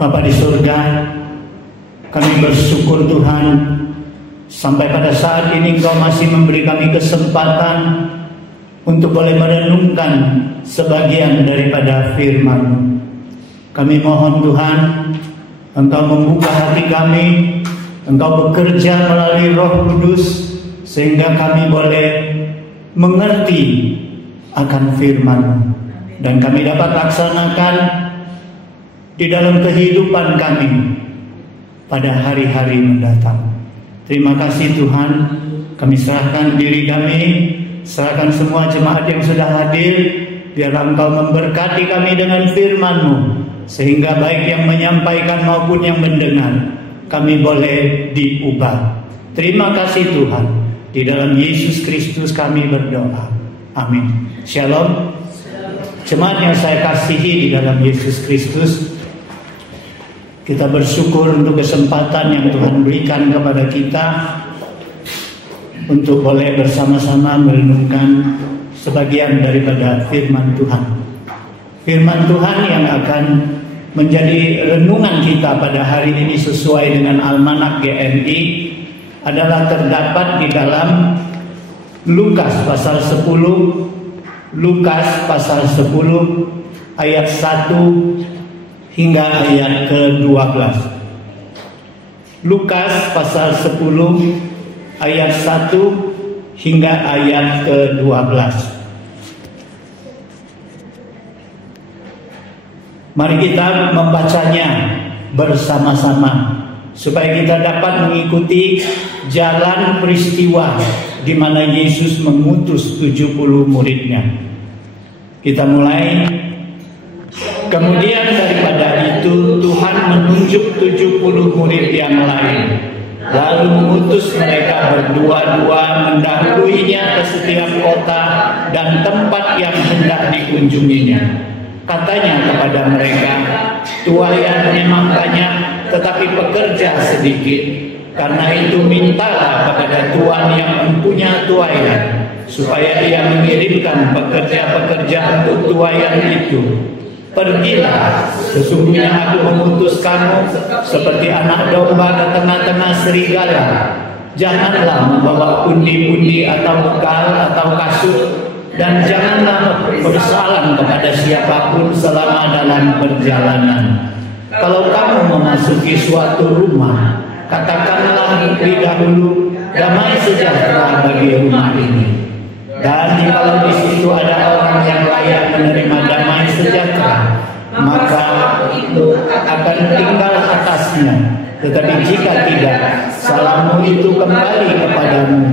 Bapa di surga, kami bersyukur Tuhan, sampai pada saat ini Engkau masih memberi kami kesempatan untuk boleh merenungkan sebagian daripada firman-Mu. Kami mohon Tuhan, Engkau membuka hati kami, Engkau bekerja melalui Roh Kudus, sehingga kami boleh mengerti akan firman-Mu, dan kami dapat laksanakan di dalam kehidupan kami pada hari-hari mendatang. Terima kasih Tuhan, kami serahkan diri kami, serahkan semua jemaat yang sudah hadir, biarlah Engkau memberkati kami dengan firman-Mu, sehingga baik yang menyampaikan maupun yang mendengar, kami boleh diubah. Terima kasih Tuhan, di dalam Yesus Kristus kami berdoa. Amin. Shalom. Jemaat yang saya kasihi di dalam Yesus Kristus, kita bersyukur untuk kesempatan yang Tuhan berikan kepada kita untuk boleh bersama-sama merenungkan sebagian daripada firman Tuhan. Firman Tuhan yang akan menjadi renungan kita pada hari ini sesuai dengan Almanak GMI adalah terdapat di dalam Lukas pasal 10, Lukas pasal 10 ayat 1 hingga ayat ke-12. Lukas pasal 10 ayat 1 hingga ayat ke-12. Mari kita membacanya bersama-sama supaya kita dapat mengikuti jalan peristiwa di mana Yesus mengutus 70 muridnya. Kita mulai. Kemudian daripada itu Tuhan menunjuk 70 murid yang lain, lalu mengutus mereka berdua-dua mendahuluinya ke setiap kota dan tempat yang hendak dikunjunginya. Katanya kepada mereka, tuaian memang banyak, tetapi pekerja sedikit. Karena itu mintalah kepada Tuhan yang mempunyai tuaian, supaya ia mengirimkan pekerja-pekerja untuk tuaian itu. Pergilah, sesungguhnya aku mengutus kamu seperti anak domba ke tengah-tengah serigala. Janganlah membawa pundi-pundi atau bekal atau kasut, dan janganlah bersalam kepada siapapun selama dalam perjalanan. Kalau kamu memasuki suatu rumah, katakanlah lebih dahulu, damai sejahtera bagi rumah ini. Dan jikalau di situ ada orang yang layak menerima damai sejahtera, maka itu akan tinggal atasnya. Tetapi jika tidak, salammu itu kembali kepadamu.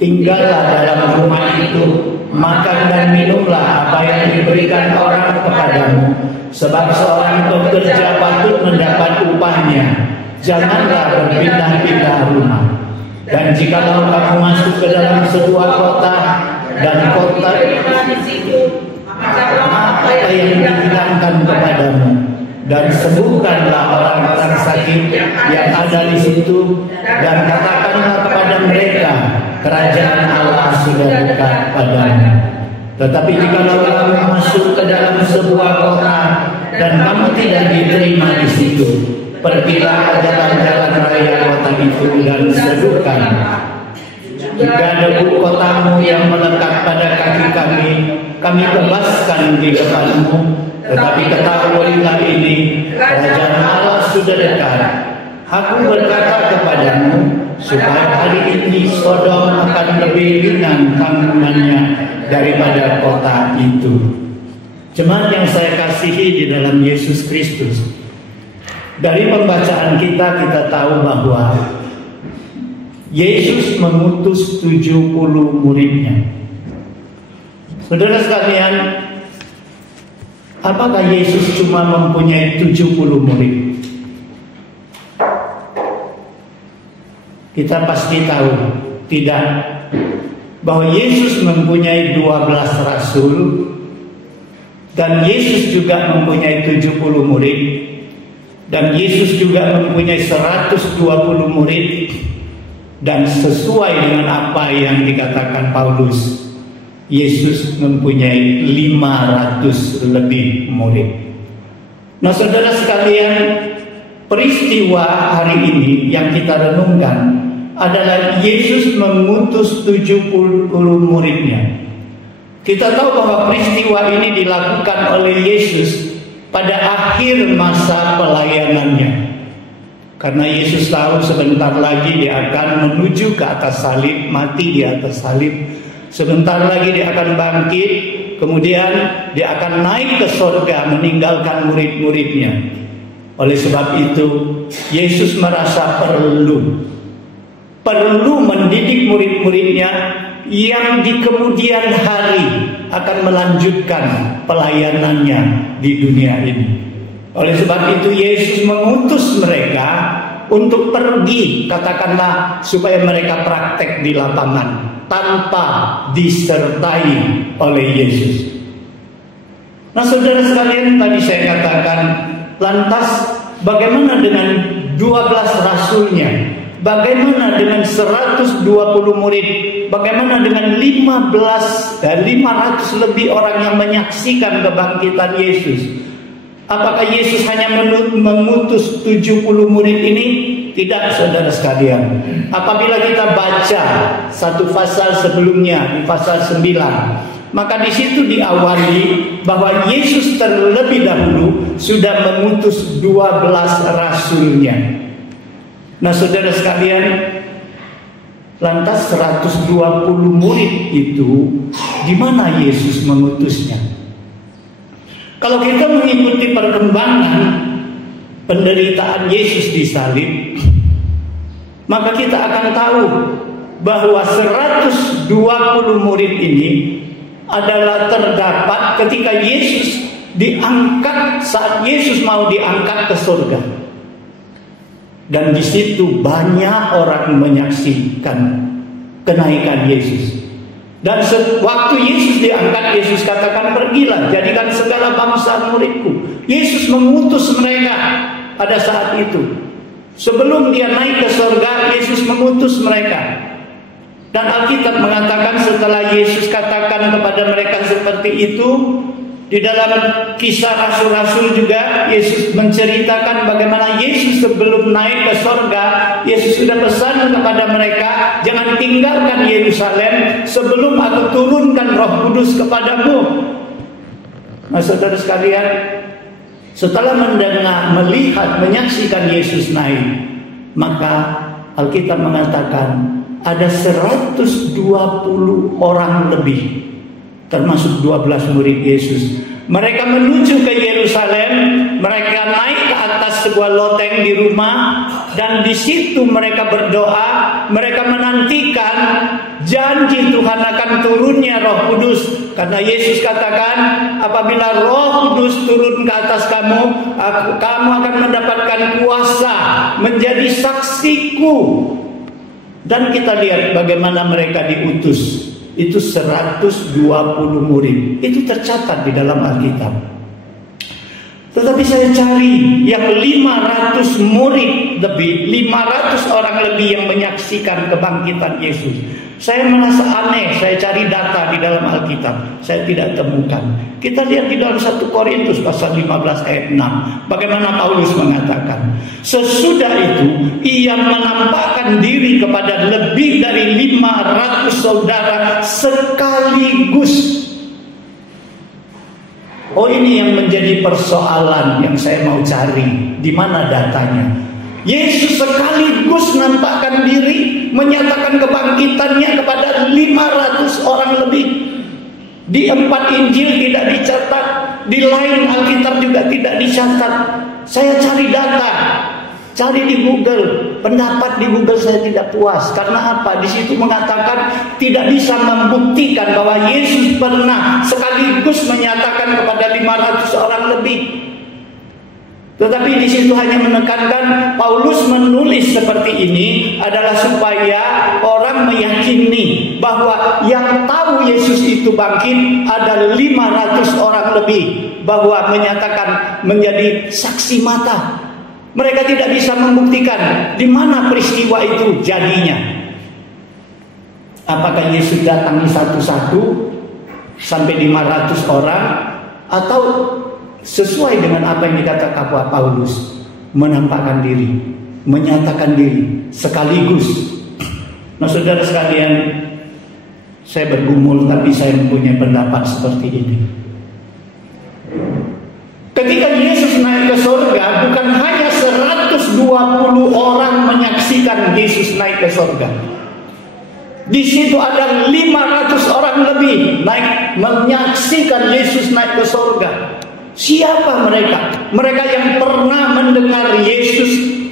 Tinggallah dalam rumah itu, makan dan minumlah apa yang diberikan orang kepadamu, sebab seorang pekerja patut mendapat upahnya. Janganlah berpindah-pindah rumah. Dan jikalau kamu masuk ke dalam sebuah kota, dan kota apa yang dihilangkan kepadamu, dan sembuhkanlah orang-orang sakit yang ada di situ, dan katakanlah kepada mereka, kerajaan Allah sudah dekat padamu. Tetapi jika kamu masuk ke dalam sebuah kota dan kamu tidak diterima di situ, pergilah ke jalan-jalan raya kota itu dan seduhkan. Jika debu kotamu yang melekat pada kaki kami bebaskan di depanmu. Tetapi ketahuilah ini, kerajaan Allah sudah dekat. Aku berkata kepadamu, supaya hari ini Sodom akan lebih ringan tanggungannya daripada kota itu. Jemaat yang saya kasihi di dalam Yesus Kristus, dari pembacaan kita tahu bahwa Yesus mengutus 70 muridnya. Saudara sekalian, apakah Yesus cuma mempunyai 70 murid? Kita pasti tahu tidak, bahwa Yesus mempunyai 12 rasul, dan Yesus juga mempunyai 70 murid, dan Yesus juga mempunyai 120 murid. Dan sesuai dengan apa yang dikatakan Paulus, Yesus mempunyai 500 lebih murid. Nah saudara sekalian, peristiwa hari ini yang kita renungkan adalah Yesus mengutus 70 muridnya. Kita tahu bahwa peristiwa ini dilakukan oleh Yesus pada akhir masa pelayanannya. Karena Yesus tahu sebentar lagi dia akan menuju ke atas salib, mati di atas salib. Sebentar lagi dia akan bangkit, kemudian dia akan naik ke surga meninggalkan murid-muridnya. Oleh sebab itu, Yesus merasa perlu mendidik murid-muridnya yang di kemudian hari akan melanjutkan pelayanannya di dunia ini. Oleh sebab itu, Yesus mengutus mereka untuk pergi, katakanlah, supaya mereka praktek di lapangan tanpa disertai oleh Yesus. Nah, saudara sekalian, tadi saya katakan, lantas bagaimana dengan 12 rasulnya? Bagaimana dengan 120 murid? Bagaimana dengan 500 lebih orang yang menyaksikan kebangkitan Yesus? Apakah Yesus hanya mengutus 70 murid ini? Tidak, saudara sekalian. Apabila kita baca satu pasal sebelumnya, di pasal 9, maka di situ diawali bahwa Yesus terlebih dahulu sudah mengutus 12 rasulnya. Nah, saudara sekalian, lantas 120 murid itu di mana Yesus mengutusnya? Kalau kita mengikuti perkembangan penderitaan Yesus di salib, maka kita akan tahu bahwa 120 murid ini adalah terdapat ketika Yesus diangkat, saat Yesus mau diangkat ke surga. Dan di situ banyak orang menyaksikan kenaikan Yesus. Dan waktu Yesus diangkat, Yesus katakan, pergilah, jadikan segala bangsa muridku. Yesus mengutus mereka pada saat itu. Sebelum dia naik ke surga, Yesus mengutus mereka. Dan Alkitab mengatakan setelah Yesus katakan kepada mereka seperti itu, di dalam kisah Rasul-Rasul juga Yesus menceritakan bagaimana Yesus sebelum naik ke surga, Yesus sudah pesan kepada mereka, jangan tinggalkan Yerusalem sebelum aku turunkan Roh Kudus kepadamu. Nah, saudara sekalian, setelah mendengar, melihat, menyaksikan Yesus naik, maka Alkitab mengatakan ada 120 orang lebih, termasuk 12 murid Yesus. Mereka menuju ke Yerusalem, mereka naik ke atas sebuah loteng di rumah, dan di situ mereka berdoa, mereka menantikan janji Tuhan akan turunnya Roh Kudus. Karena Yesus katakan, apabila Roh Kudus turun ke atas kamu, kamu akan mendapatkan kuasa menjadi saksiku. Dan kita lihat bagaimana mereka diutus. Itu 120 murid. Itu tercatat di dalam Alkitab. Tetapi saya cari yang 500 murid lebih, 500 orang lebih yang menyaksikan kebangkitan Yesus. Saya merasa aneh, saya cari data di dalam Alkitab, saya tidak temukan. Kita lihat di dalam 1 Korintus pasal 15 ayat 6, bagaimana Paulus mengatakan, sesudah itu ia menampakkan diri kepada lebih dari 500 saudara sekaligus. Oh, ini yang menjadi persoalan yang saya mau cari, di mana datanya? Yesus sekaligus nampakkan diri, menyatakan kebangkitannya kepada 500 orang lebih. Di 4 Injil tidak dicatat, di lain Alkitab juga tidak dicatat. Saya cari data, cari di Google, pendapat di Google saya tidak puas. Karena apa? Di situ mengatakan tidak bisa membuktikan bahwa Yesus pernah sekaligus menyatakan kepada 500 orang lebih. Tetapi di situ hanya menekankan, Paulus menulis seperti ini adalah supaya orang meyakini bahwa yang tahu Yesus itu bangkit ada 500 orang lebih, bahwa menyatakan menjadi saksi mata. Mereka tidak bisa membuktikan di mana peristiwa itu jadinya. Apakah Yesus datangi satu-satu sampai 500 orang, atau sesuai dengan apa yang dikatakan Paulus, menampakkan diri, menyatakan diri sekaligus. Nah, saudara sekalian, saya bergumul tapi saya mempunyai pendapat seperti ini. Ketika Yesus naik ke surga, bukan hanya 120 orang menyaksikan Yesus naik ke surga. Di situ ada 500 orang lebih naik menyaksikan Yesus naik ke surga. Siapa mereka? Mereka yang pernah mendengar Yesus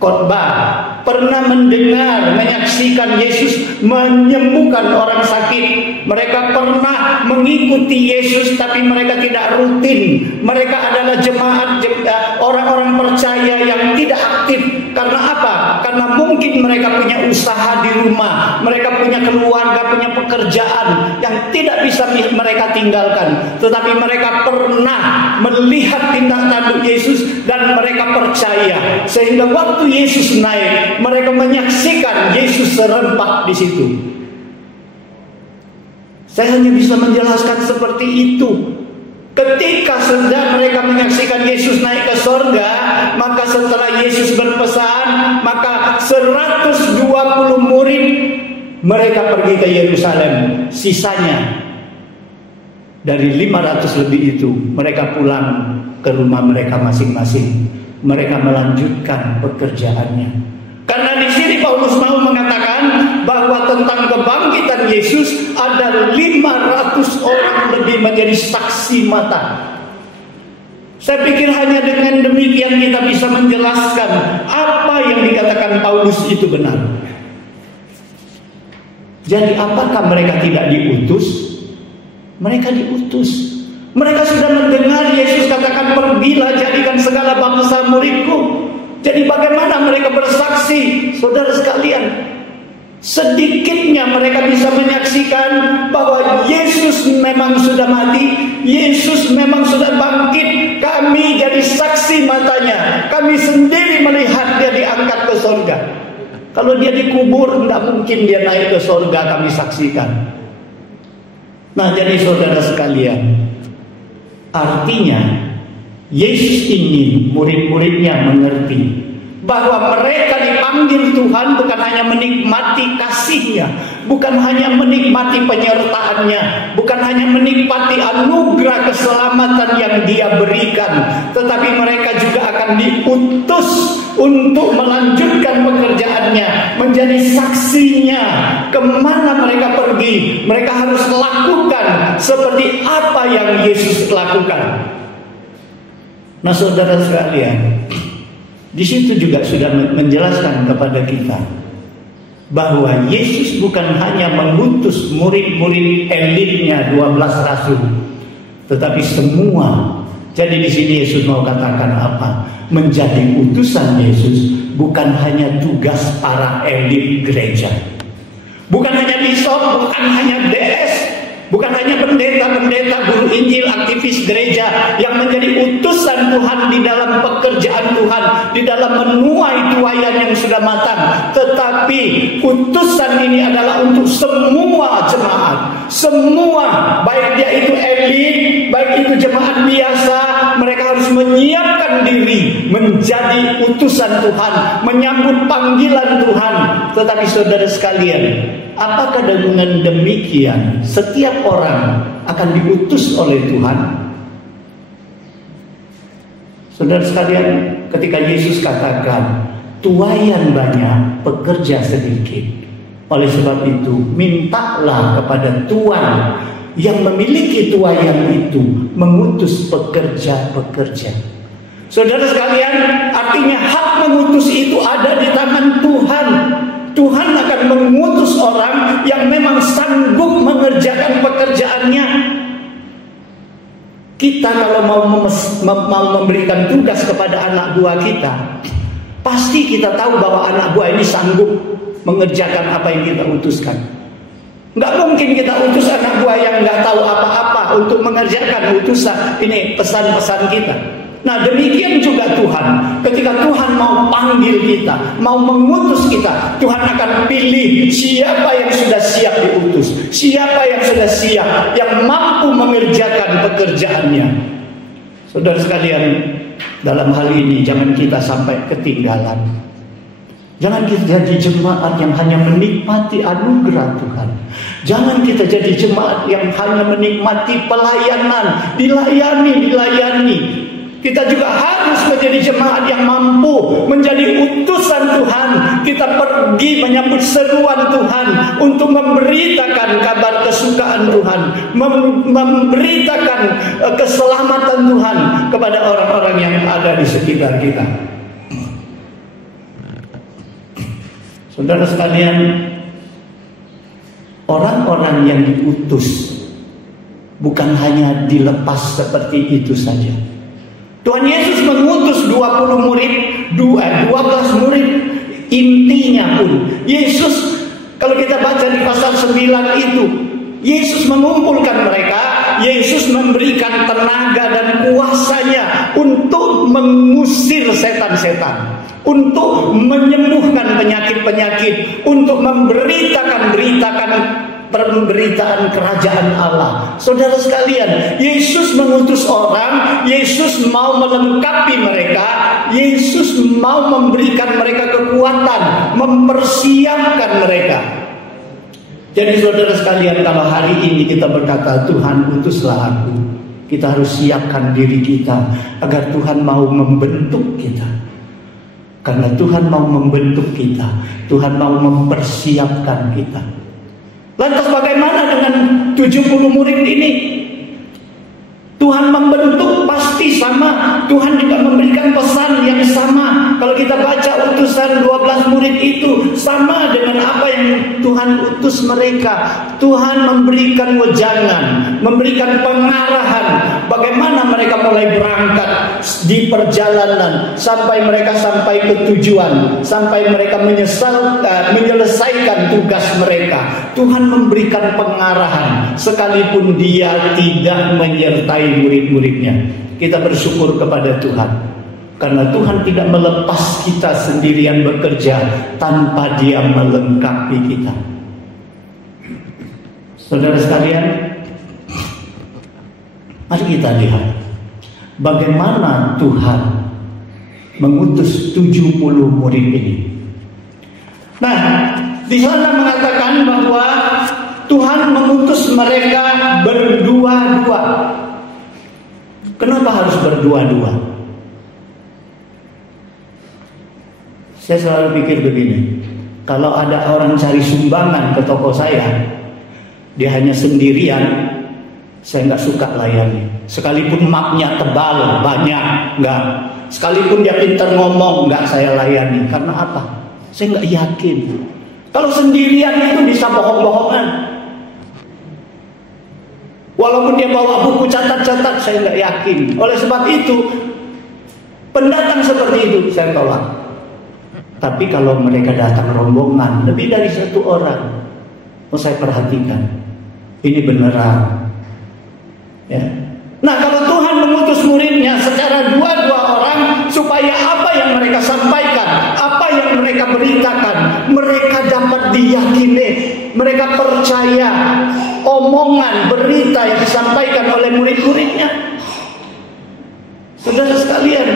khotbah, pernah mendengar, menyaksikan Yesus menyembuhkan orang sakit. Mereka pernah mengikuti Yesus, tapi mereka tidak rutin. Mereka adalah jemaat, orang-orang percaya yang tidak aktif. Karena apa? Karena mungkin mereka punya usaha di rumah, mereka punya keluarga, punya pekerjaan yang tidak bisa mereka tinggalkan. Tetapi mereka pernah melihat tindak tanduk Yesus dan mereka percaya. Sehingga waktu Yesus naik, mereka menyaksikan Yesus serempak di situ. Saya hanya bisa menjelaskan seperti itu. Ketika sudah mereka menyaksikan Yesus naik ke surga, maka setelah Yesus berpesan, maka 120 murid mereka pergi ke Yerusalem. Sisanya dari 500 lebih itu, mereka pulang ke rumah mereka masing-masing. Mereka melanjutkan pekerjaannya. Karena di sini Paulus mau mengatakan bahwa tentang kebangkitan Yesus ada 500 orang lebih menjadi saksi mata. Saya pikir hanya dengan demikian kita bisa menjelaskan apa yang dikatakan Paulus itu benar. Jadi apakah mereka tidak diutus? Mereka diutus. Mereka sudah mendengar Yesus katakan, pergilah jadikan segala bangsa muridku. Jadi bagaimana mereka bersaksi, saudara sekalian? Sedikitnya mereka bisa menyaksikan bahwa Yesus memang sudah mati, Yesus memang sudah bangkit. Kami jadi saksi matanya, kami sendiri melihat dia diangkat ke surga. Kalau dia dikubur, tidak mungkin dia naik ke surga, kami saksikan. Nah, jadi saudara sekalian, artinya Yesus ingin murid-muridnya mengerti bahwa mereka dipanggil Tuhan bukan hanya menikmati kasih-Nya, bukan hanya menikmati penyertaan-Nya, bukan hanya menikmati anugerah keselamatan yang Dia berikan, tetapi mereka juga akan diutus untuk melanjutkan pekerjaannya, menjadi saksinya. Kemana mereka pergi, mereka harus lakukan seperti apa yang Yesus lakukan. Nah, saudara sekalian, di situ juga sudah menjelaskan kepada kita bahwa Yesus bukan hanya mengutus murid-murid elitnya 12 rasul, tetapi semua. Jadi di sini Yesus mau katakan apa? Menjadi utusan Yesus bukan hanya tugas para elit gereja, bukan hanya bishop, bukan hanya DS, bukan hanya pendeta-pendeta, guru Injil, aktivis gereja yang menjadi utusan Tuhan di dalam pekerjaan Tuhan, di dalam menuai tuaian yang sudah matang. Tetapi utusan ini adalah untuk semua jemaat, semua, baik dia itu elit, baik itu jemaat biasa. Mereka harus menyiapkan diri menjadi utusan Tuhan, menyambut panggilan Tuhan. Tetapi saudara sekalian, apakah dengan demikian setiap orang akan diutus oleh Tuhan? Saudara sekalian, ketika Yesus katakan tuaian banyak, pekerja sedikit, oleh sebab itu mintalah kepada Tuhan yang memiliki tuaian itu mengutus pekerja-pekerja. Saudara sekalian, artinya hak mengutus itu ada di tangan Tuhan. Tuhan akan mengutus orang yang memang sanggup mengerjakan pekerjaannya. Kita kalau mau memberikan tugas kepada anak buah kita, pasti kita tahu bahwa anak buah ini sanggup mengerjakan apa yang kita utuskan. Nggak mungkin kita utus anak buah yang nggak tahu apa-apa untuk mengerjakan utusan ini, pesan-pesan kita. Nah, demikian juga Tuhan. Ketika Tuhan mau panggil kita, mau mengutus kita, Tuhan akan pilih siapa yang sudah siap diutus, siapa yang sudah siap, yang mampu mengerjakan pekerjaannya. Saudara sekalian, Dalam hal ini jangan kita sampai ketinggalan. Jangan kita jadi jemaat yang hanya menikmati anugerah Tuhan. Jangan kita jadi jemaat yang hanya menikmati pelayanan, dilayani. Kita juga harus menjadi jemaat yang mampu menjadi utusan Tuhan. Kita pergi menyambut seruan Tuhan untuk memberitakan kabar kesukaan Tuhan, memberitakan keselamatan Tuhan kepada orang-orang yang ada di sekitar kita. Saudara sekalian, orang-orang yang diutus bukan hanya dilepas seperti itu saja. Tuhan Yesus mengutus 20 murid, 12 murid. Intinya pun Yesus, kalau kita baca di pasal 9 itu, Yesus mengumpulkan mereka. Yesus memberikan tenaga dan kuasanya untuk mengusir setan-setan, untuk menyembuhkan penyakit-penyakit, untuk memberitakan pemberitaan kerajaan Allah. Saudara sekalian, Yesus mengutus orang, Yesus mau melengkapi mereka, Yesus mau memberikan mereka kekuatan, mempersiapkan mereka. Jadi saudara sekalian, kalau hari ini kita berkata, Tuhan utuslah aku, kita harus siapkan diri kita agar Tuhan mau membentuk kita. Karena Tuhan mau membentuk kita, Tuhan mau mempersiapkan kita. Lantas bagaimana dengan 70 murid ini? Tuhan membentuk pasti sama. Tuhan juga memberikan pesan yang sama. Kalau kita baca utusan 12 murid itu, sama dengan apa yang Tuhan utus mereka. Tuhan memberikan wejangan, memberikan pengarahan bagaimana mereka mulai berangkat di perjalanan sampai mereka sampai ke tujuan, sampai mereka menyelesaikan tugas mereka. Tuhan memberikan pengarahan sekalipun Dia tidak menyertai murid-muridnya. Kita bersyukur kepada Tuhan karena Tuhan tidak melepas kita sendirian bekerja tanpa Dia melengkapi kita. Saudara sekalian, mari kita lihat bagaimana Tuhan mengutus 70 murid ini. Nah, di sana mengatakan bahwa Tuhan mengutus mereka berdua-dua. Kenapa harus berdua-dua? Saya selalu pikir begini, kalau ada orang cari sumbangan ke toko saya, dia hanya sendirian, saya nggak suka layani. Sekalipun mapnya tebal, banyak, nggak. Sekalipun dia pintar ngomong, nggak saya layani. Karena apa? Saya nggak yakin. Kalau sendirian itu bisa bohong-bohongan. Walaupun dia bawa buku catat-catat, saya nggak yakin. Oleh sebab itu, pendatang seperti itu saya tolak. Tapi kalau mereka datang rombongan, lebih dari satu orang, saya perhatikan. Ini beneran. Ya. Nah, kalau Tuhan mengutus muridnya secara dua-dua orang, supaya apa yang mereka sampaikan, apa yang mereka beritakan, mereka dapat diyakini, mereka percaya omongan, berita yang disampaikan oleh murid-muridnya. Saudara sekalian,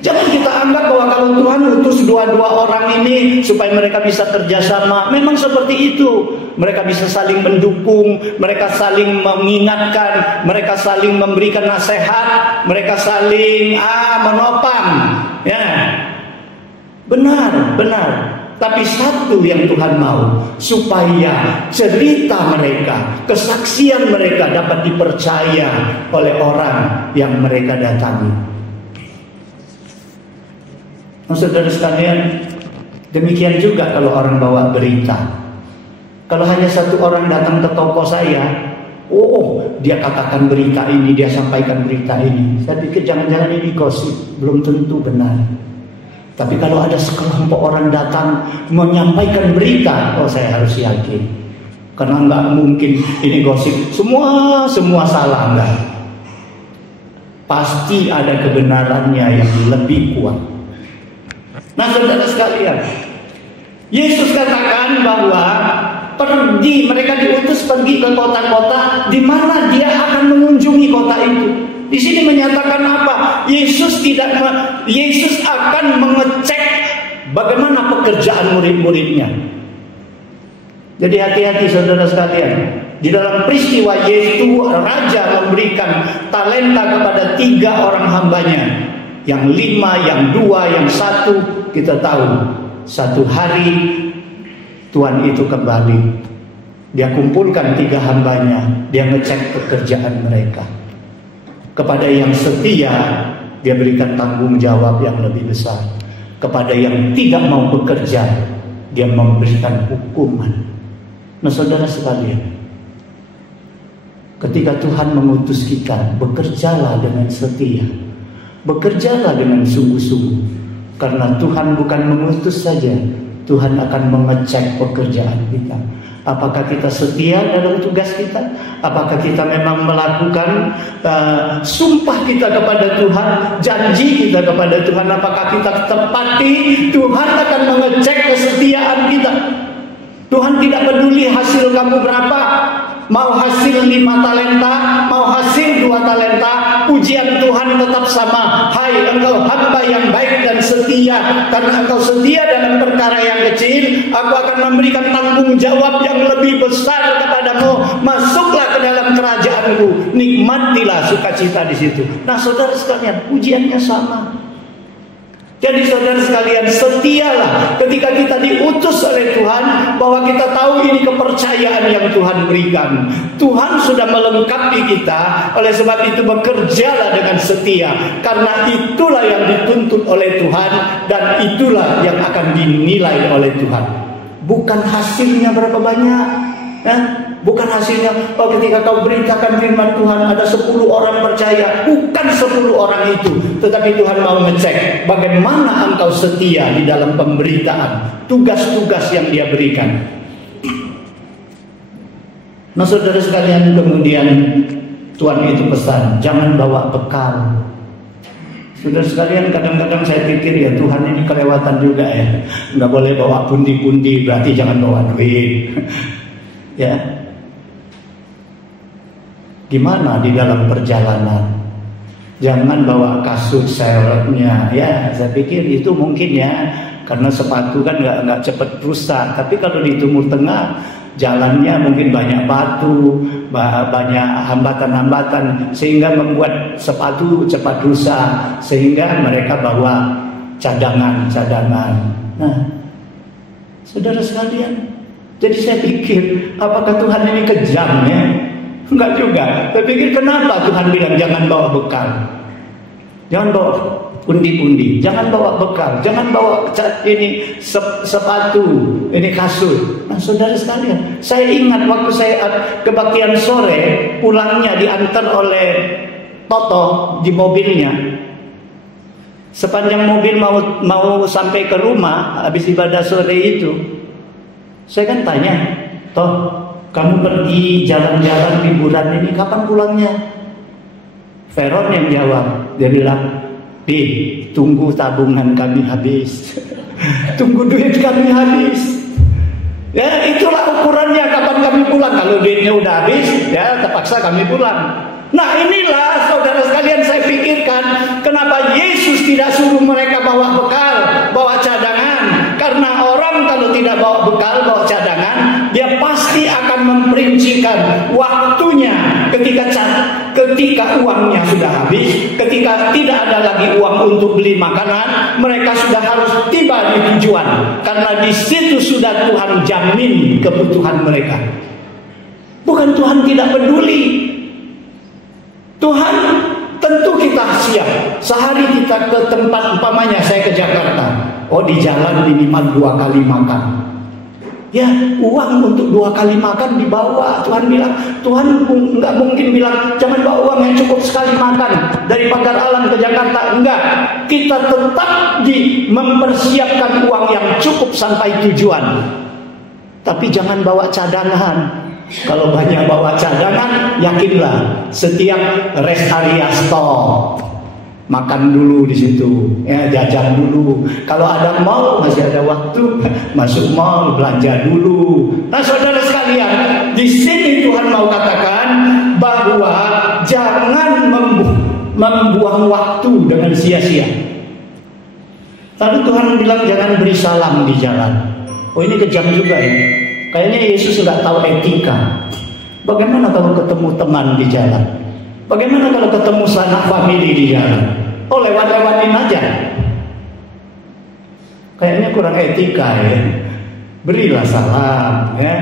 jangan kita anggap bahwa kalau Tuhan utus dua-dua orang ini supaya mereka bisa kerjasama. Memang seperti itu. Mereka bisa saling mendukung, mereka saling mengingatkan, mereka saling memberikan nasihat, mereka saling menopang. Ya, benar. Tapi satu yang Tuhan mau, supaya cerita mereka, kesaksian mereka dapat dipercaya oleh orang yang mereka datangi. Saudara sekalian, demikian juga kalau orang bawa berita. Kalau hanya satu orang datang ke toko saya, dia katakan berita ini, dia sampaikan berita ini. Saya pikir jangan-jangan ini gosip, belum tentu benar. Tapi kalau ada sekelompok orang datang menyampaikan berita, saya harus yakin. Karena nggak mungkin ini gosip, semua salah, enggak. Pasti ada kebenarannya yang lebih kuat. Nah, saudara sekalian, Yesus katakan bahwa mereka diutus pergi ke kota-kota di mana Dia akan mengunjungi kota itu. Di sini menyatakan apa? Yesus akan mengecek bagaimana pekerjaan murid-muridnya. Jadi hati-hati saudara sekalian. Di dalam peristiwa Yesus, Raja memberikan talenta kepada 3 orang hambanya. Yang 5, yang 2, yang 1. Kita tahu satu hari Tuhan itu kembali. Dia kumpulkan 3 hambanya. Dia ngecek pekerjaan mereka. Kepada yang setia, dia berikan tanggung jawab yang lebih besar. Kepada yang tidak mau bekerja, dia memberikan hukuman. Nah saudara sekalian, ketika Tuhan mengutus kita, bekerjalah dengan setia, bekerjalah dengan sungguh-sungguh. Karena Tuhan bukan mengutus saja, Tuhan akan mengecek pekerjaan kita. Apakah kita setia dalam tugas kita? Apakah kita memang melakukan sumpah kita kepada Tuhan, janji kita kepada Tuhan? Apakah kita tepati? Tuhan akan mengecek kesetiaan kita. Tuhan tidak peduli hasil kamu berapa. Mau hasil 5 talenta, mau hasil 2 talenta, pujian Tuhan tetap sama. Hai engkau hamba yang baik dan setia, karena engkau setia dalam perkara yang kecil, aku akan memberikan tanggung jawab yang lebih besar kepadamu. Masuklah ke dalam kerajaanku, nikmatilah sukacita di situ. Nah saudara sekalian, pujiannya sama. Jadi saudara sekalian, setialah ketika kita diutus oleh Tuhan, bahwa kita tahu ini kepercayaan yang Tuhan berikan. Tuhan sudah melengkapi kita, oleh sebab itu bekerjalah dengan setia. Karena itulah yang dituntut oleh Tuhan, dan itulah yang akan dinilai oleh Tuhan. Bukan hasilnya berapa banyak, bukan hasilnya, ketika kau beritakan firman Tuhan ada 10 orang percaya. Bukan 10 orang itu, tetapi Tuhan mau ngecek bagaimana engkau setia di dalam pemberitaan tugas-tugas yang Dia berikan. Nah saudara sekalian, kemudian Tuhan itu pesan, jangan bawa bekal. Saudara sekalian, kadang-kadang saya pikir ya Tuhan ini kelewatan juga ya. Nggak boleh bawa pundi-pundi, berarti jangan bawa duit. Ya, gimana di dalam perjalanan? Jangan bawa kasut seletnya. Ya, saya pikir itu mungkin ya, karena sepatu kan nggak cepat rusak. Tapi kalau di Timur Tengah, jalannya mungkin banyak batu, banyak hambatan-hambatan, sehingga membuat sepatu cepat rusak. Sehingga mereka bawa cadangan-cadangan. Nah, saudara sekalian, jadi saya pikir, apakah Tuhan ini kejam ya? Enggak juga. Saya pikir kenapa Tuhan bilang jangan bawa bekal, jangan bawa pundi-pundi, jangan bawa bekal, jangan bawa ini sepatu, ini kasut. Nah saudara sekalian, saya ingat waktu saya kebaktian sore, pulangnya diantar oleh Toto di mobilnya. Sepanjang mobil mau sampai ke rumah habis ibadah sore itu, saya kan tanya, Toh, kamu pergi jalan-jalan liburan ini kapan pulangnya? Veron yang jawab, dia bilang, Bi, tunggu tabungan kami habis. Tunggu duit kami habis. Ya, itulah ukurannya kapan kami pulang. Kalau duitnya udah habis, ya terpaksa kami pulang. Nah inilah saudara sekalian, saya pikirkan kenapa Yesus tidak suruh mereka bawa bekal, bawa cadangan. Karena orang kalau tidak bawa bekal, bawa cadangan, dia pasti akan memperincikan waktunya ketika uangnya sudah habis, ketika tidak ada lagi uang untuk beli makanan, mereka sudah harus tiba di tujuan. Karena di situ sudah Tuhan jamin kebutuhan mereka. Bukan Tuhan tidak peduli. Tuhan tentu kita siap. Sehari kita ke tempat, umpamanya saya ke Jakarta. Oh, di jalan minimal 2 kali makan. Ya, uang untuk 2 kali makan dibawa. Tuhan bilang, Tuhan nggak mungkin bilang jangan bawa uang yang cukup sekali makan dari Pagar Alam ke Jakarta. Enggak, kita tetap mempersiapkan uang yang cukup sampai tujuan. Tapi jangan bawa cadangan. Kalau banyak bawa cadangan, yakinlah setiap rest area stop, makan dulu di situ, ya, jajan dulu. Kalau ada mall, masih ada waktu, masuk mall, belanja dulu. Nah saudara sekalian, di sini Tuhan mau katakan bahwa jangan membuang waktu dengan sia-sia. Lalu Tuhan bilang jangan beri salam di jalan. Oh, ini kejam juga ya. Kayaknya Yesus nggak tahu etika. Bagaimana kalau ketemu teman di jalan? Bagaimana kalau ketemu sanak famili di jalan? Oh, lewat-lewatin aja. Kayaknya kurang etika ya. Berilah salam ya.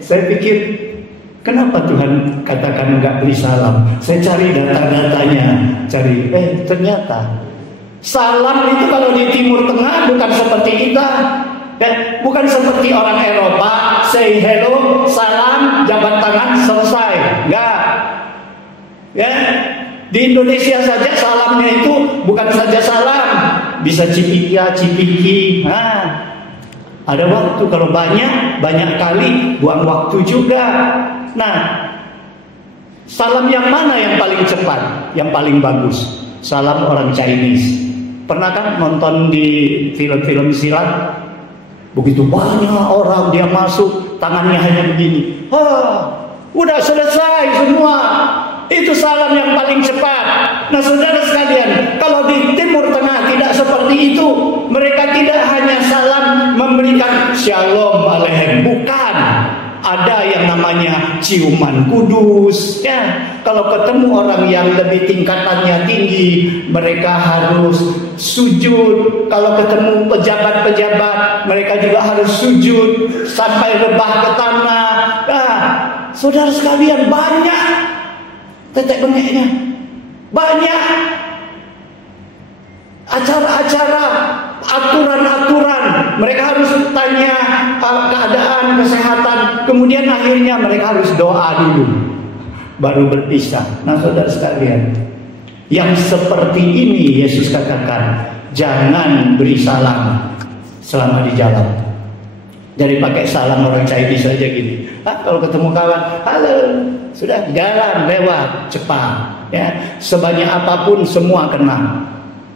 Saya pikir kenapa Tuhan katakan nggak beri salam? Saya cari data-datanya, ternyata salam itu kalau di Timur Tengah bukan seperti kita, ya, bukan seperti orang Eropa, say hello, salam, jabat tangan, selesai. Enggak. Ya, di Indonesia saja salamnya itu bukan saja salam, bisa cipiki. Ada waktu, kalau banyak kali buang waktu juga. Nah, salam yang mana yang paling cepat, yang paling bagus? Salam orang Chinese. Pernah kan nonton di film-film silat? Begitu banyak orang dia masuk, tangannya hanya begini. Udah selesai semua. Itu salam yang paling cepat. Nah, saudara sekalian, kalau di Timur Tengah tidak seperti itu. Mereka tidak hanya salam memberikan shalom aleichem, bukan. Ada yang namanya ciuman kudus, ya. Kalau ketemu orang yang lebih tingkatannya tinggi, mereka harus sujud. Kalau ketemu pejabat-pejabat, mereka juga harus sujud sampai rebah ke tanah. Nah, saudara sekalian, banyak tetek bengeknya, banyak acara-acara, aturan-aturan. Mereka harus tanya keadaan kesehatan, kemudian akhirnya mereka harus doa dulu baru berpisah. Nah, saudara sekalian, yang seperti ini Yesus katakan jangan beri salam selama di jalan. Jadi pakai salam orang Chinese saja gini. Kalau ketemu kawan, halo, sudah jalan lewat cepat, ya, sebanyak apapun semua kenal.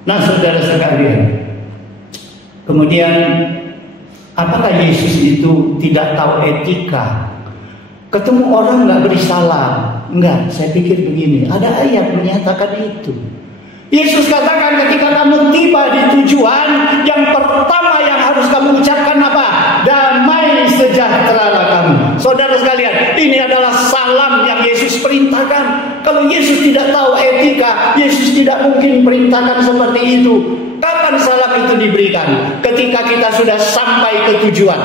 Nah, saudara sekalian, kemudian apakah Yesus itu tidak tahu etika? Ketemu orang nggak beri salam? Enggak, saya pikir begini, ada ayat menyatakan itu. Yesus katakan ketika kamu tiba di tujuan, yang pertama yang harus kamu ucapkan apa? Damai sejahteralah kamu. Saudara sekalian, ini adalah salam yang Yesus perintahkan. Kalau Yesus tidak tahu etika, Yesus tidak mungkin perintahkan seperti itu. Kapan salam itu diberikan? Ketika kita sudah sampai ke tujuan.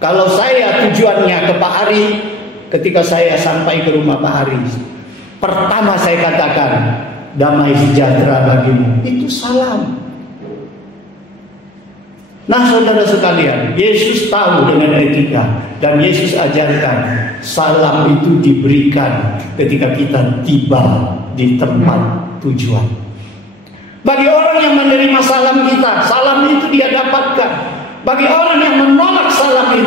Kalau saya tujuannya ke Pak Ari, ketika saya sampai ke rumah Pak Ari, pertama saya katakan, damai sejahtera bagimu. Itu salam. Nah, saudara sekalian, Yesus tahu dengan etika, dan Yesus ajarkan salam itu diberikan ketika kita tiba di tempat tujuan. Bagi orang yang menerima salam kita, salam itu dia dapatkan. Bagi orang yang menolak salam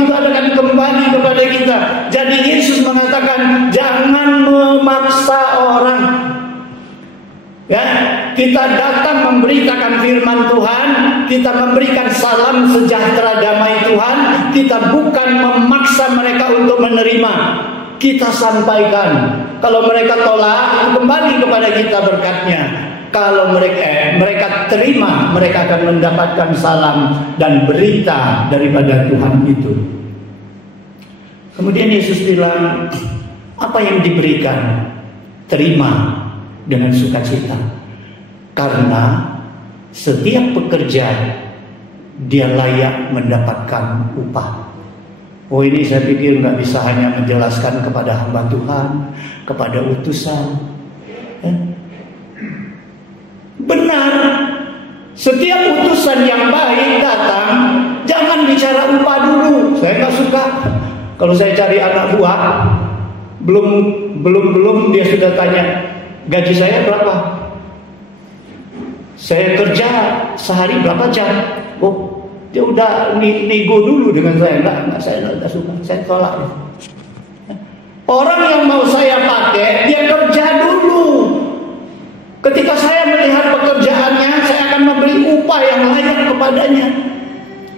itu akan kembali kepada kita. Jadi Yesus mengatakan jangan memaksa orang. Ya, kita datang memberitakan firman Tuhan, kita memberikan salam sejahtera damai Tuhan, kita bukan memaksa mereka untuk menerima. Kita sampaikan. Kalau mereka tolak, kembali kepada kita berkatnya. Kalau mereka terima, mereka akan mendapatkan salam dan berita daripada Tuhan itu. Kemudian Yesus bilang, apa yang diberikan, terima dengan sukacita, karena setiap pekerja dia layak mendapatkan upah. Oh, ini saya pikir nggak bisa hanya menjelaskan kepada hamba Tuhan, kepada utusan. Benar, setiap utusan yang baik datang, jangan bicara upah dulu. Saya nggak suka kalau saya cari anak buah, belum dia sudah tanya, gaji saya berapa? Saya kerja sehari berapa jam? Oh, dia udah nego dulu dengan saya. Enggak, saya enggak suka. Saya tolak. Orang yang mau saya pakai, dia kerja dulu. Ketika saya melihat pekerjaannya, saya akan memberi upah yang layak kepadanya.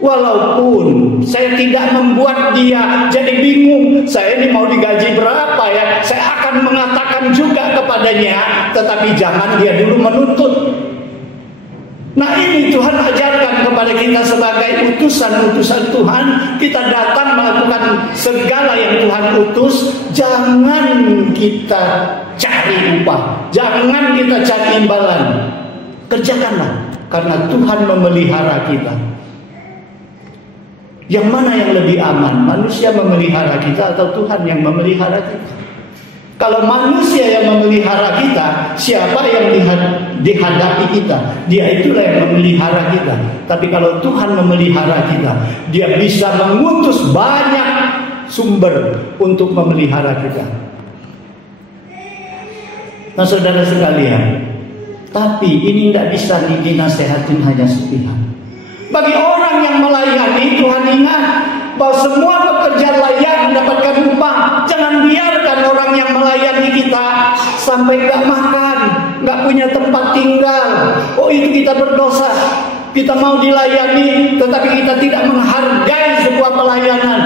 Walaupun saya tidak membuat dia jadi bingung, saya ini mau digaji berapa ya? Saya akan mengatakan katakan juga kepadanya, tetapi jangan dia dulu menuntut. Nah, ini Tuhan ajarkan kepada kita sebagai utusan-utusan Tuhan. Kita datang melakukan segala yang Tuhan utus. Jangan kita cari upah, jangan kita cari imbalan. Kerjakanlah, karena Tuhan memelihara kita. Yang mana yang lebih aman? Manusia memelihara kita atau Tuhan yang memelihara kita? Kalau manusia yang memelihara kita, siapa yang dihadapi kita? Dia itulah yang memelihara kita. Tapi kalau Tuhan memelihara kita, dia bisa mengutus banyak sumber untuk memelihara kita. Nah, saudara sekalian, tapi ini tidak bisa dinasehatin hanya sepihak. Bagi orang yang melayani, Tuhan ingat bahwa semua pekerja layak mendapatkan upah. Jangan biarkan orang yang melayani kita sampai nggak makan, nggak punya tempat tinggal. Oh, itu kita berdosa. Kita mau dilayani, tetapi kita tidak menghargai sebuah pelayanan.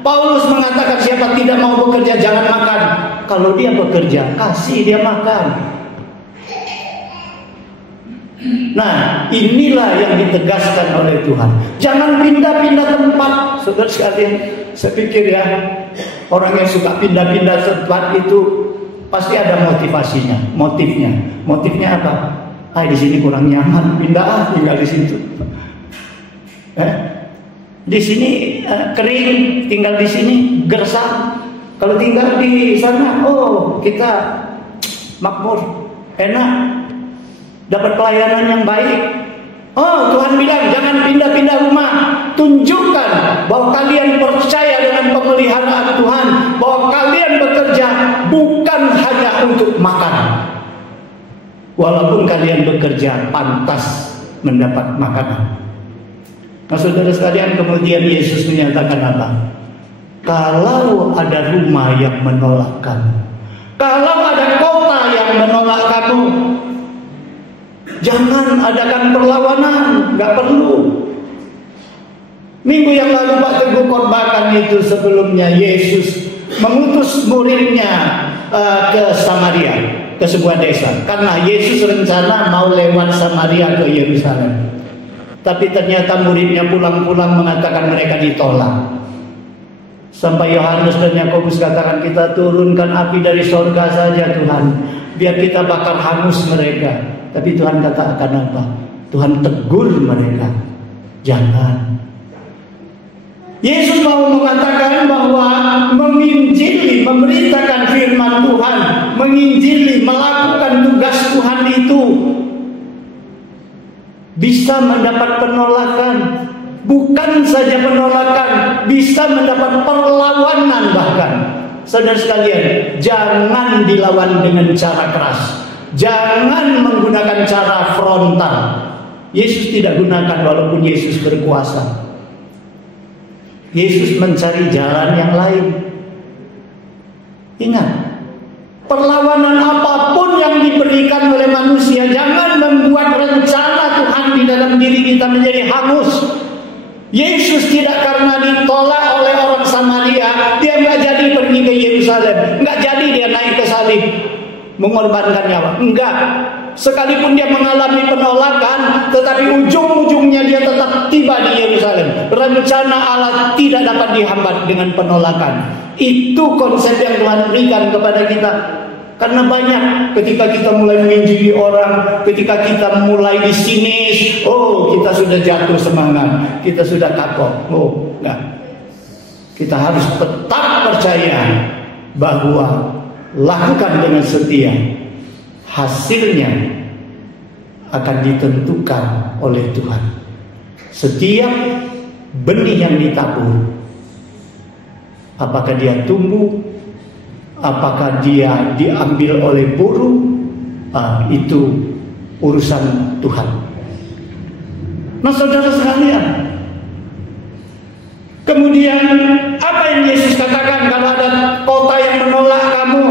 Paulus mengatakan siapa tidak mau bekerja jangan makan. Kalau dia bekerja, kasih dia makan. Nah, inilah yang ditegaskan oleh Tuhan. Jangan pindah-pindah tempat. Saudara sekalian, saya pikir ya, orang yang suka pindah-pindah tempat itu pasti ada motivasinya, motifnya apa? Di sini kurang nyaman, pindah tinggal di situ. Di sini kering, tinggal di sini gersang. Kalau tinggal di sana, oh kita makmur, enak, dapat pelayanan yang baik. Oh, Tuhan bilang jangan pindah-pindah rumah. Tunjukkan bahwa kalian percaya dengan pemeliharaan Tuhan, bahwa kalian bekerja bukan hanya untuk makan. Walaupun kalian bekerja pantas mendapat makanan. Nah, saudara sekalian, kemudian Yesus menyatakan apa? Kalau ada rumah yang menolak kamu, kalau ada kota yang menolak kamu, jangan adakan perlawanan, nggak perlu. Minggu yang lalu Pak Teguh khotbahkan itu sebelumnya Yesus mengutus muridnya ke Samaria, ke sebuah desa. Karena Yesus rencana mau lewat Samaria ke Yerusalem. Tapi ternyata muridnya pulang-pulang mengatakan mereka ditolak. Sampai Yohanes dan Yakobus katakan, kita turunkan api dari surga saja Tuhan, biar kita bakal hangus mereka. Tapi Tuhan katakan apa? Tuhan tegur mereka, jangan. Yesus mau mengatakan bahwa menginjili, memberitakan firman Tuhan, menginjili, melakukan tugas Tuhan itu bisa mendapat penolakan. Bukan saja penolakan, bisa mendapat perlawanan bahkan. Saudara sekalian, jangan dilawan dengan cara keras. Jangan menggunakan cara frontal. Yesus tidak gunakan walaupun Yesus berkuasa. Yesus mencari jalan yang lain. Ingat, perlawanan apapun yang diberikan oleh manusia, jangan membuat rencana Tuhan di dalam diri kita menjadi hangus. Yesus tidak karena ditolak oleh orang Samaria, dia nggak jadi pergi ke Yerusalem, nggak jadi dia naik ke salib, mengorbankan nyawa. Enggak. Sekalipun dia mengalami penolakan, tetapi ujung-ujungnya dia tetap tiba di Yerusalem. Rencana Allah tidak dapat dihambat dengan penolakan. Itu konsep yang Tuhan berikan kepada kita. Karena banyak ketika kita mulai menginjili orang, ketika kita mulai disinis, oh kita sudah jatuh semangat, kita sudah kapok. Oh enggak. Kita harus tetap percaya bahwa lakukan dengan setia, hasilnya akan ditentukan oleh Tuhan. Setiap benih yang ditabur, apakah dia tumbuh, apakah dia diambil oleh burung, itu urusan Tuhan. Nah, saudara sekalian, kemudian apa yang Yesus katakan? Kalau ada kota yang menolak kamu,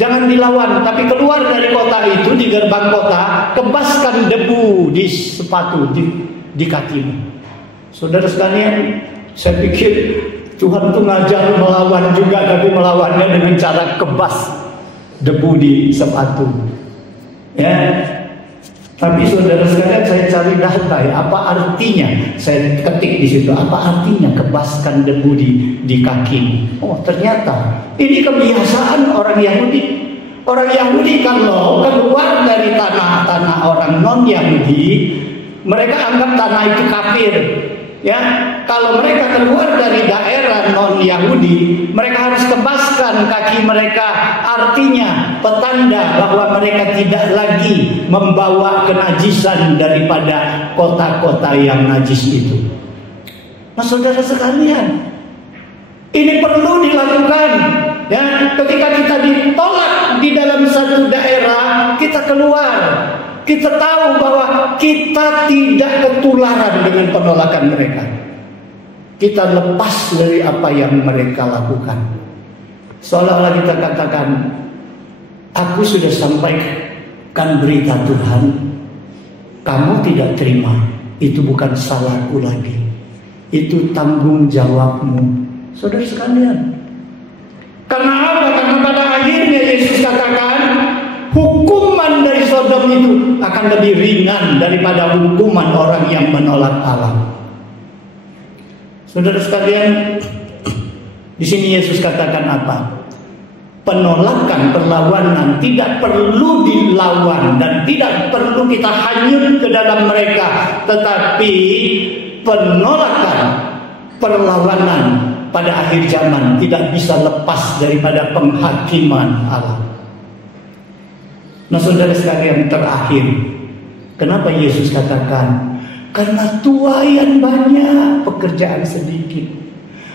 jangan dilawan, tapi keluar dari kota itu, di gerbang kota, kebaskan debu di sepatu, di kakimu. Saudara sekalian, saya pikir Tuhan itu ngajar melawan juga, tapi melawannya dengan cara kebas. debu di sepatu. Ya. Tapi saudara sekalian, saya cari data ya, apa artinya? Saya ketik di situ, apa artinya kebaskan debu di kaki? Oh, ternyata ini kebiasaan orang Yahudi. Orang Yahudi kalau keluar dari tanah-tanah orang non-Yahudi, mereka anggap tanah itu kafir. Ya, kalau mereka keluar dari daerah non-Yahudi, mereka harus kebaskan kaki mereka. Artinya petanda bahwa mereka tidak lagi membawa kenajisan daripada kota-kota yang najis itu. Nah, saudara sekalian, ini perlu dilakukan. Ya, ketika kita ditolak di dalam satu daerah, kita keluar. Kita tahu bahwa kita tidak ketularan dengan penolakan mereka. Kita lepas dari apa yang mereka lakukan. Seolah-olah kita katakan, aku sudah sampaikan berita Tuhan, kamu tidak terima, itu bukan salahku lagi, itu tanggung jawabmu. Saudara sekalian, karena apa? Karena pada akhirnya Yesus katakan, hukuman dari Sodom itu akan lebih ringan daripada hukuman orang yang menolak Allah. Saudara sekalian, di sini Yesus katakan apa? Penolakan, perlawanan tidak perlu dilawan dan tidak perlu kita hanyut ke dalam mereka, tetapi penolakan, perlawanan pada akhir zaman tidak bisa lepas daripada penghakiman Allah. Nah, saudara sekalian, terakhir, kenapa Yesus katakan? Karena tuaian banyak, pekerjaan sedikit.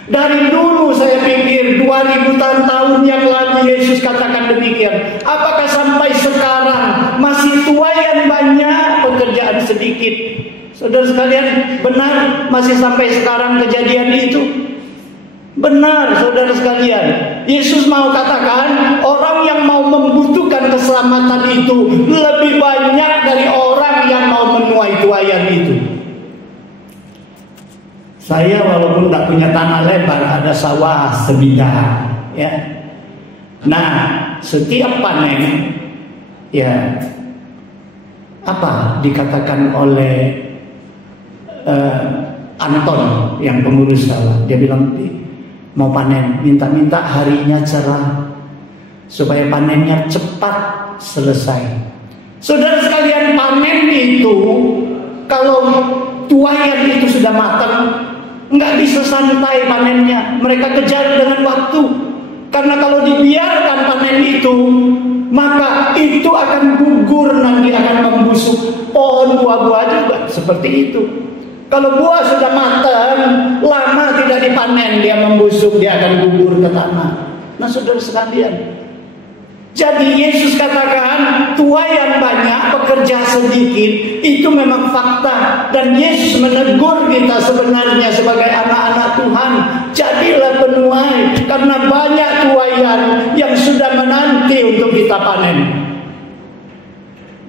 Dari dulu saya pikir 2000 tahun yang lalu Yesus katakan demikian. Apakah sampai sekarang masih tuaian banyak, pekerjaan sedikit? Saudara sekalian, benar masih sampai sekarang kejadian itu? Benar, saudara sekalian. Yesus mau katakan orang yang mau membutuhkan keselamatan itu lebih banyak dari orang yang mau menuai tuaian itu. Saya walaupun tidak punya tanah lebar, ada sawah sebidang, ya. Nah, setiap panen, ya, apa dikatakan oleh Anton yang pengurus sawah? Dia bilang, mau panen, minta-minta harinya cerah supaya panennya cepat selesai. Saudara sekalian, panen itu kalau tuaian itu sudah matang, nggak bisa santai panennya. Mereka kejar dengan waktu, karena kalau dibiarkan panen itu, maka itu akan gugur, nanti akan membusuk. Pohon buah-buah juga seperti itu. Kalau buah sudah matang, lama tidak dipanen, dia membusuk, dia akan gugur ke tanah. Nah, saudara sekalian, jadi Yesus katakan tuaian banyak, pekerja sedikit. Itu memang fakta. Dan Yesus menegur kita sebenarnya sebagai anak-anak Tuhan, jadilah penuai, karena banyak tuaian yang sudah menanti untuk kita panen.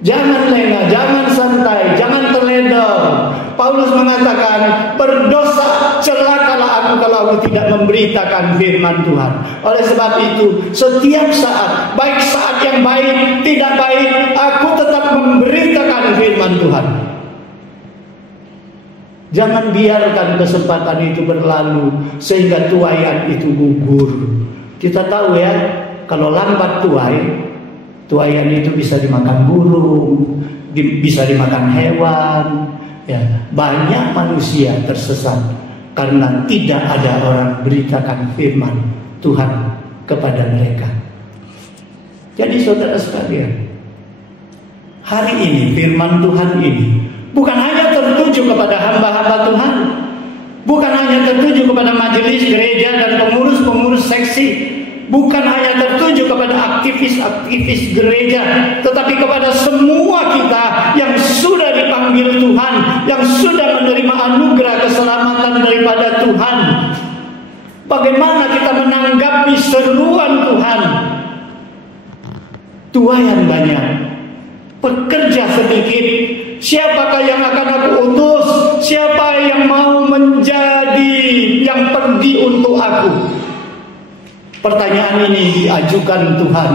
Jangan lengah, jangan santai, jangan terlena. Paulus mengatakan, berdosa celakalah aku kalau aku tidak memberitakan firman Tuhan. Oleh sebab itu, setiap saat, baik saat yang baik, tidak baik, aku tetap memberitakan firman Tuhan. Jangan biarkan kesempatan itu berlalu sehingga tuaian itu gugur. Kita tahu ya, kalau lambat tuaian itu bisa dimakan burung, bisa dimakan hewan. Ya, banyak manusia tersesat karena tidak ada orang beritakan firman Tuhan kepada mereka. Jadi saudara sekalian, hari ini firman Tuhan ini bukan hanya tertuju kepada hamba-hamba Tuhan, bukan hanya tertuju kepada majelis gereja dan pengurus-pengurus seksi, bukan hanya tertuju kepada aktivis-aktivis gereja, tetapi kepada semua kita yang sudah dipanggil Tuhan, yang sudah menerima anugerah keselamatan daripada Tuhan. Bagaimana kita menanggapi seruan Tuhan? Tuaian banyak, pekerja sedikit. Siapakah yang akan aku utus? Siapa yang mau menjadi yang pergi untuk aku? Pertanyaan ini diajukan Tuhan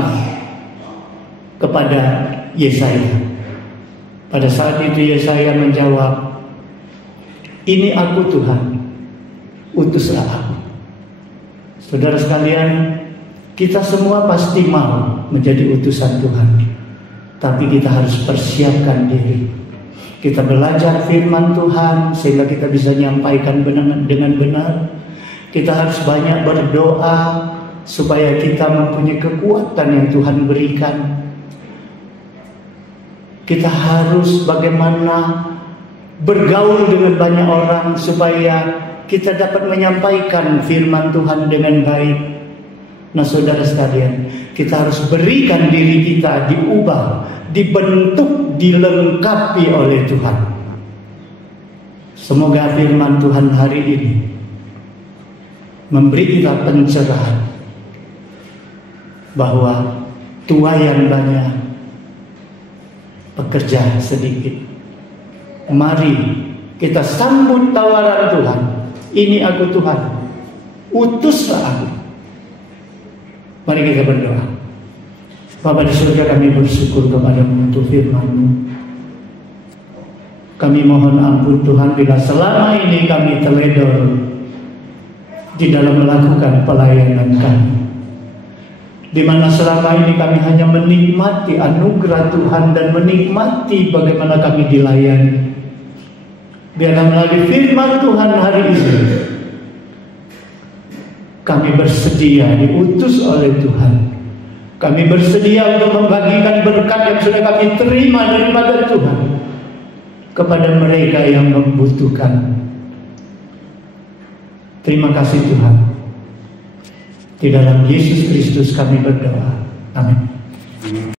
kepada Yesaya. Pada saat itu Yesaya menjawab, "Ini aku Tuhan, utuslah aku." Saudara sekalian, kita semua pasti mau menjadi utusan Tuhan, tapi kita harus persiapkan diri. Kita belajar firman Tuhan sehingga kita bisa menyampaikan dengan benar. Kita harus banyak berdoa supaya kita mempunyai kekuatan yang Tuhan berikan. Kita harus bagaimana bergaul dengan banyak orang supaya kita dapat menyampaikan firman Tuhan dengan baik. Nah, saudara sekalian, kita harus berikan diri kita diubah, dibentuk, dilengkapi oleh Tuhan. Semoga firman Tuhan hari ini memberi kita pencerahan bahwa tuaian banyak, pekerja sedikit. Mari kita sambut tawaran Tuhan. Ini aku Tuhan, utuslah aku. Mari kita berdoa. Bapa di surga, kami bersyukur kepada-Mu untuk firman-Mu. Kami mohon ampun Tuhan bila selama ini kami teledor di dalam melakukan pelayanan kami, di mana selama ini kami hanya menikmati anugerah Tuhan dan menikmati bagaimana kami dilayani. Biarlah melalui firman Tuhan hari ini kami bersedia diutus oleh Tuhan. Kami bersedia untuk membagikan berkat yang sudah kami terima daripada Tuhan kepada mereka yang membutuhkan. Terima kasih Tuhan. Di dalam Yesus Kristus kami berdoa. Amin.